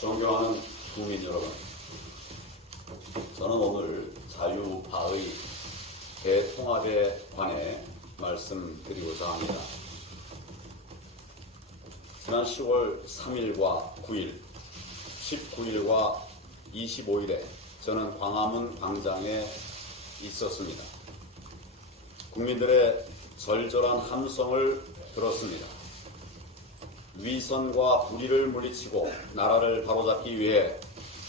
존경하는 국민 여러분, 저는 오늘 자유파의 대통합에 관해 말씀드리고자 합니다. 지난 10월 3일과 9일, 19일과 25일에 저는 광화문 광장에 있었습니다. 국민들의 절절한 함성을 들었습니다. 위선과 불의를 물리치고 나라를 바로잡기 위해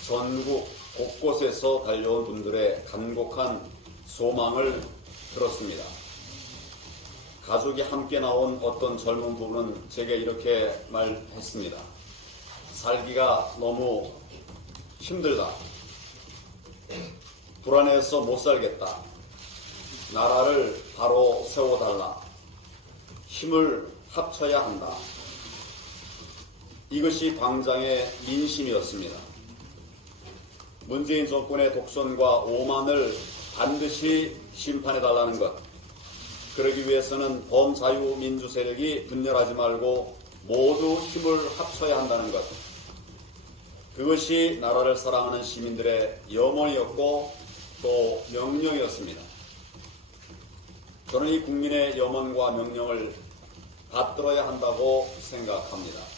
전국 곳곳에서 달려온 분들의 간곡한 소망을 들었습니다. 가족이 함께 나온 어떤 젊은 부부는 제게 이렇게 말했습니다. 살기가 너무 힘들다. 불안해서 못 살겠다. 나라를 바로 세워달라. 힘을 합쳐야 한다. 이것이 광장의 민심이었습니다. 문재인 정권의 독선과 오만을 반드시 심판해달라는 것. 그러기 위해서는 범자유민주 세력이 분열하지 말고 모두 힘을 합쳐야 한다는 것. 그것이 나라를 사랑하는 시민들의 염원이었고 또 명령이었습니다. 저는 이 국민의 염원과 명령을 받들어야 한다고 생각합니다.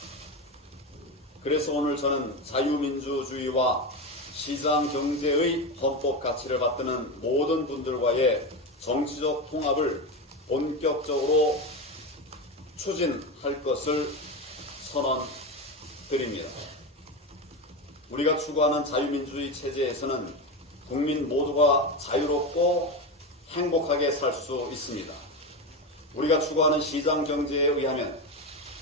그래서 오늘 저는 자유민주주의와 시장경제의 헌법 가치를 받드는 모든 분들과의 정치적 통합을 본격적으로 추진할 것을 선언드립니다. 우리가 추구하는 자유민주주의 체제에서는 국민 모두가 자유롭고 행복하게 살 수 있습니다. 우리가 추구하는 시장경제에 의하면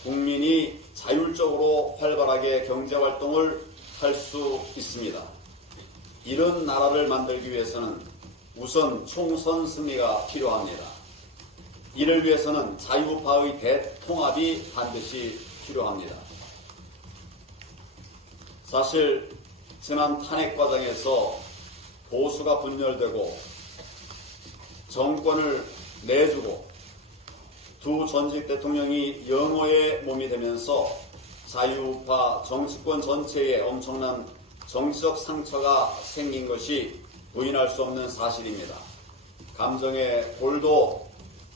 국민이 자율적으로 활발하게 경제활동을 할 수 있습니다. 이런 나라를 만들기 위해서는 우선 총선 승리가 필요합니다. 이를 위해서는 자유파의 대통합이 반드시 필요합니다. 사실 지난 탄핵 과정에서 보수가 분열되고 정권을 내주고 두 전직 대통령이 영호의 몸이 되면서 자유파 정치권 전체에 엄청난 정치적 상처가 생긴 것이 부인할 수 없는 사실입니다. 감정의 골도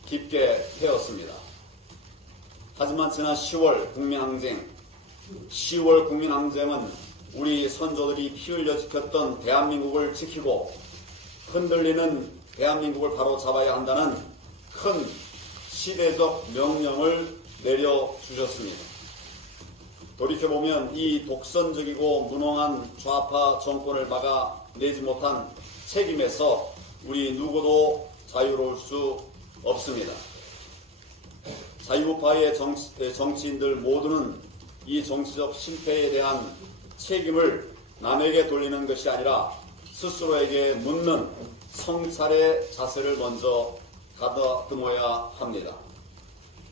깊게 태웠습니다. 하지만 지난 10월 국민항쟁은 우리 선조들이 피 흘려 지켰던 대한민국을 지키고 흔들리는 대한민국을 바로 잡아야 한다는 큰 시대적 명령을 내려주셨습니다. 돌이켜보면 이 독선적이고 무능한 좌파 정권을 막아내지 못한 책임에서 우리 누구도 자유로울 수 없습니다. 자유파의 정치인들 모두는 이 정치적 실패에 대한 책임을 남에게 돌리는 것이 아니라 스스로에게 묻는 성찰의 자세를 먼저 가다듬어야 합니다.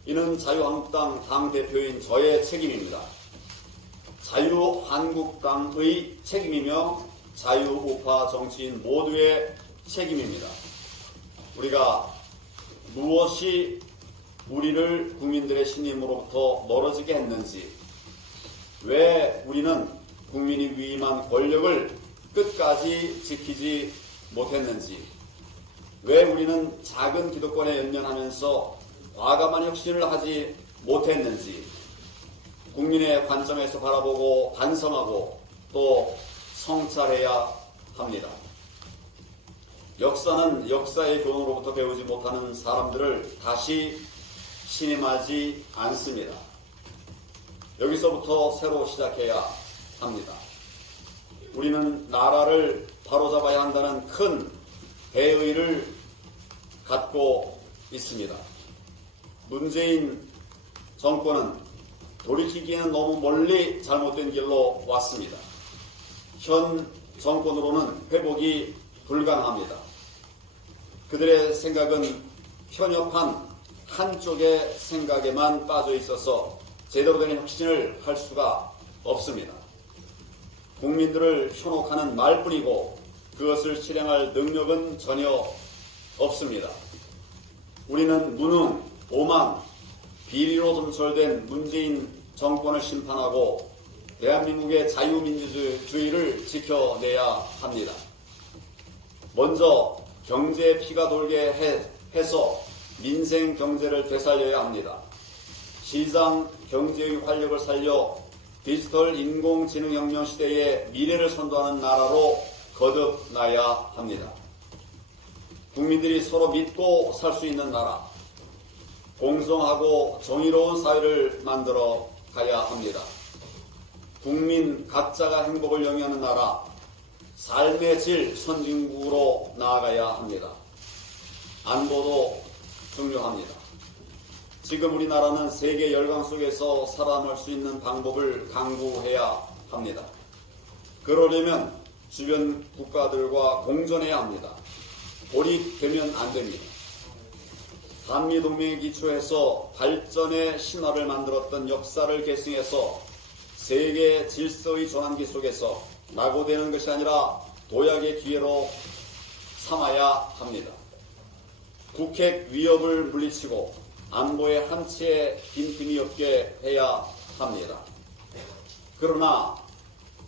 이는 자유한국당 당대표인 저의 책임입니다. 자유한국당의 책임이며 자유우파 정치인 모두의 책임입니다. 우리가 무엇이 우리를 국민들의 신임으로부터 멀어지게 했는지, 왜 우리는 국민이 위임한 권력을 끝까지 지키지 못했는지, 왜 우리는 작은 기득권에 연연하면서 과감한 혁신을 하지 못했는지 국민의 관점에서 바라보고 반성하고 또 성찰해야 합니다. 역사는 역사의 교훈으로부터 배우지 못하는 사람들을 다시 신임하지 않습니다. 여기서부터 새로 시작해야 합니다. 우리는 나라를 바로잡아야 한다는 큰 대의를 갖고 있습니다. 문재인 정권은 돌이키기에는 너무 멀리 잘못된 길로 왔습니다. 현 정권으로는 회복이 불가능합니다. 그들의 생각은 편협한 한쪽의 생각에만 빠져 있어서 제대로 된 혁신을 할 수가 없습니다. 국민들을 현혹하는 말뿐이고 그것을 실행할 능력은 전혀 없습니다. 우리는 무능, 오만, 비리로 점철된 문재인 정권을 심판하고 대한민국의 자유민주주의를 지켜내야 합니다. 먼저 경제에 피가 돌게 해서 민생 경제를 되살려야 합니다. 시장 경제의 활력을 살려 디지털 인공지능혁명 시대의 미래를 선도하는 나라로 거듭나야 합니다. 국민들이 서로 믿고 살 수 있는 나라, 공정하고 정의로운 사회를 만들어 가야 합니다. 국민 각자가 행복을 영위하는 나라, 삶의 질 선진국으로 나아가야 합니다. 안보도 중요합니다. 지금 우리나라는 세계 열강 속에서 살아남을 수 있는 방법을 강구해야 합니다. 그러려면 주변 국가들과 공존해야 합니다. 고립되면 안 됩니다. 한미동맹에 기초해서 발전의 신화를 만들었던 역사를 계승해서 세계 질서의 전환기 속에서 낙오되는 것이 아니라 도약의 기회로 삼아야 합니다. 북핵 위협을 물리치고 안보의 한치의 빈틈이 없게 해야 합니다. 그러나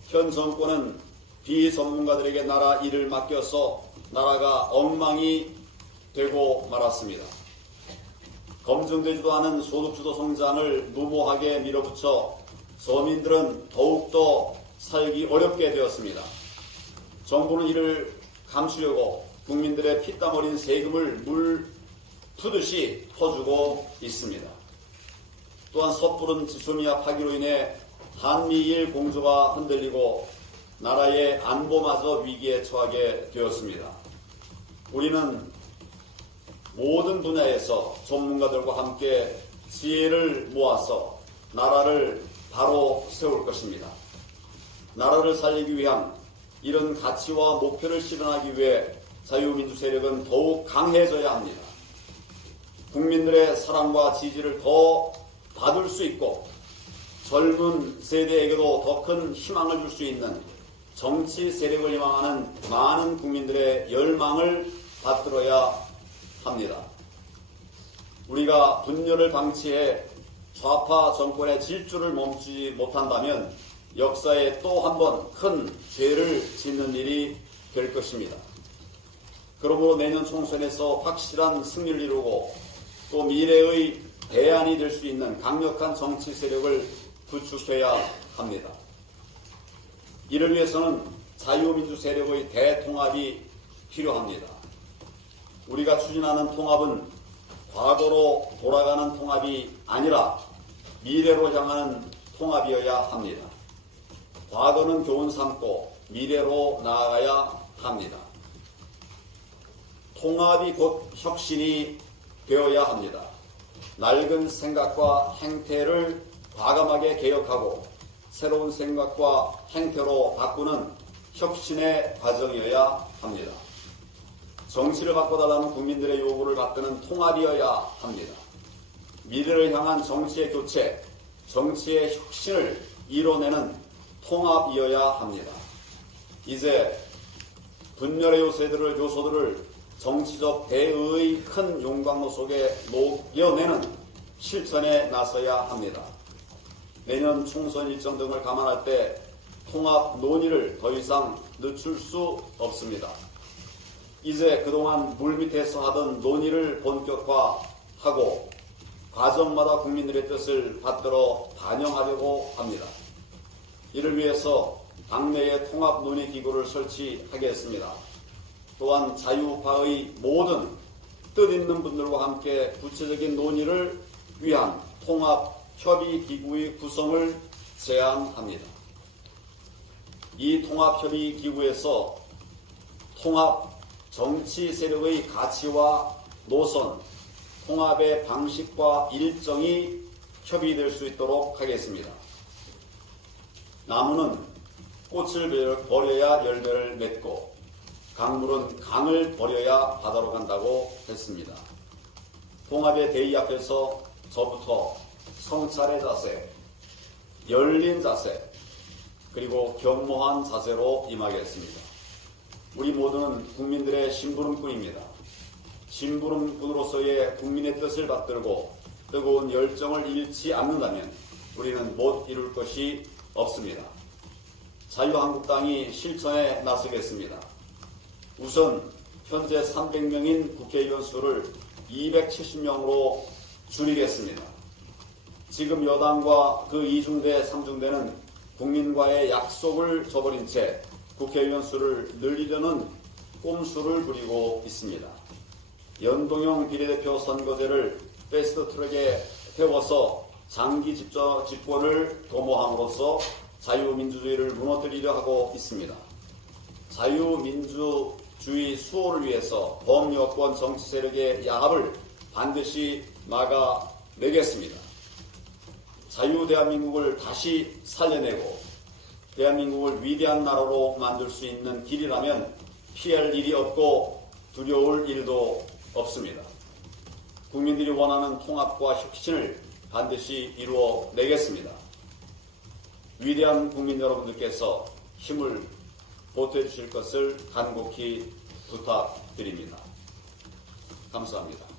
현 정권은 비전문가들에게 나라 일을 맡겨서 나라가 엉망이 되고 말았습니다. 검증되지도 않은 소득주도 성장을 무모하게 밀어붙여 서민들은 더욱더 살기 어렵게 되었습니다. 정부는 이를 감추려고 국민들의 피땀 어린 세금을 물 푸듯이 퍼주고 있습니다. 또한 섣부른 지소미아 파기로 인해 한미일 공조가 흔들리고 나라의 안보마저 위기에 처하게 되었습니다. 우리는 모든 분야에서 전문가들과 함께 지혜를 모아서 나라를 바로 세울 것입니다. 나라를 살리기 위한 이런 가치와 목표를 실현하기 위해 자유민주 세력은 더욱 강해져야 합니다. 국민들의 사랑과 지지를 더 받을 수 있고 젊은 세대에게도 더 큰 희망을 줄 수 있는 정치 세력을 희망하는 많은 국민들의 열망을 받들어야 합니다. 우리가 분열을 방치해 좌파 정권의 질주를 멈추지 못한다면 역사에 또 한 번 큰 죄를 짓는 일이 될 것입니다. 그러므로 내년 총선에서 확실한 승리를 이루고 또 미래의 대안이 될 수 있는 강력한 정치 세력을 구축해야 합니다. 이를 위해서는 자유민주 세력의 대통합이 필요합니다. 우리가 추진하는 통합은 과거로 돌아가는 통합이 아니라 미래로 향하는 통합이어야 합니다. 과거는 교훈 삼고 미래로 나아가야 합니다. 통합이 곧 혁신이 되어야 합니다. 낡은 생각과 행태를 과감하게 개혁하고 새로운 생각과 행태로 바꾸는 혁신의 과정이어야 합니다. 정치를 바꿔달라는 국민들의 요구를 받드는 통합이어야 합니다. 미래를 향한 정치의 교체, 정치의 혁신을 이뤄내는 통합이어야 합니다. 이제 분열의 요소들을 정치적 대의의 큰 용광로 속에 녹여내는 실천에 나서야 합니다. 내년 총선 일정 등을 감안할 때 통합 논의를 더 이상 늦출 수 없습니다. 이제 그동안 물밑에서 하던 논의를 본격화하고 과정마다 국민들의 뜻을 받들어 반영하려고 합니다. 이를 위해서 당내에 통합 논의 기구를 설치하겠습니다. 또한 자유파의 모든 뜻 있는 분들과 함께 구체적인 논의를 위한 통합 협의 기구의 구성을 제안합니다. 이 통합 협의 기구에서 통합 정치 세력의 가치와 노선, 통합의 방식과 일정이 협의될 수 있도록 하겠습니다. 나무는 꽃을 버려야 열매를 맺고 강물은 강을 버려야 바다로 간다고 했습니다. 통합의 대의 앞에서 저부터 성찰의 자세, 열린 자세, 그리고 겸허한 자세로 임하겠습니다. 우리 모두는 국민들의 심부름꾼입니다. 심부름꾼으로서의 국민의 뜻을 받들고 뜨거운 열정을 잃지 않는다면 우리는 못 이룰 것이 없습니다. 자유한국당이 실천에 나서겠습니다. 우선 현재 300명인 국회의원 수를 270명으로 줄이겠습니다. 지금 여당과 그 이중대, 삼중대는 국민과의 약속을 저버린 채 국회의원 수를 늘리려는 꼼수를 부리고 있습니다. 연동형 비례대표 선거제를 패스트트랙에 태워서 장기 집권을 도모함으로써 자유민주주의를 무너뜨리려 하고 있습니다. 자유민주주의 수호를 위해서 범여권 정치 세력의 야합을 반드시 막아내겠습니다. 자유대한민국을 다시 살려내고 대한민국을 위대한 나라로 만들 수 있는 길이라면 피할 일이 없고 두려울 일도 없습니다. 국민들이 원하는 통합과 혁신을 반드시 이루어내겠습니다. 위대한 국민 여러분들께서 힘을 보태주실 것을 간곡히 부탁드립니다. 감사합니다.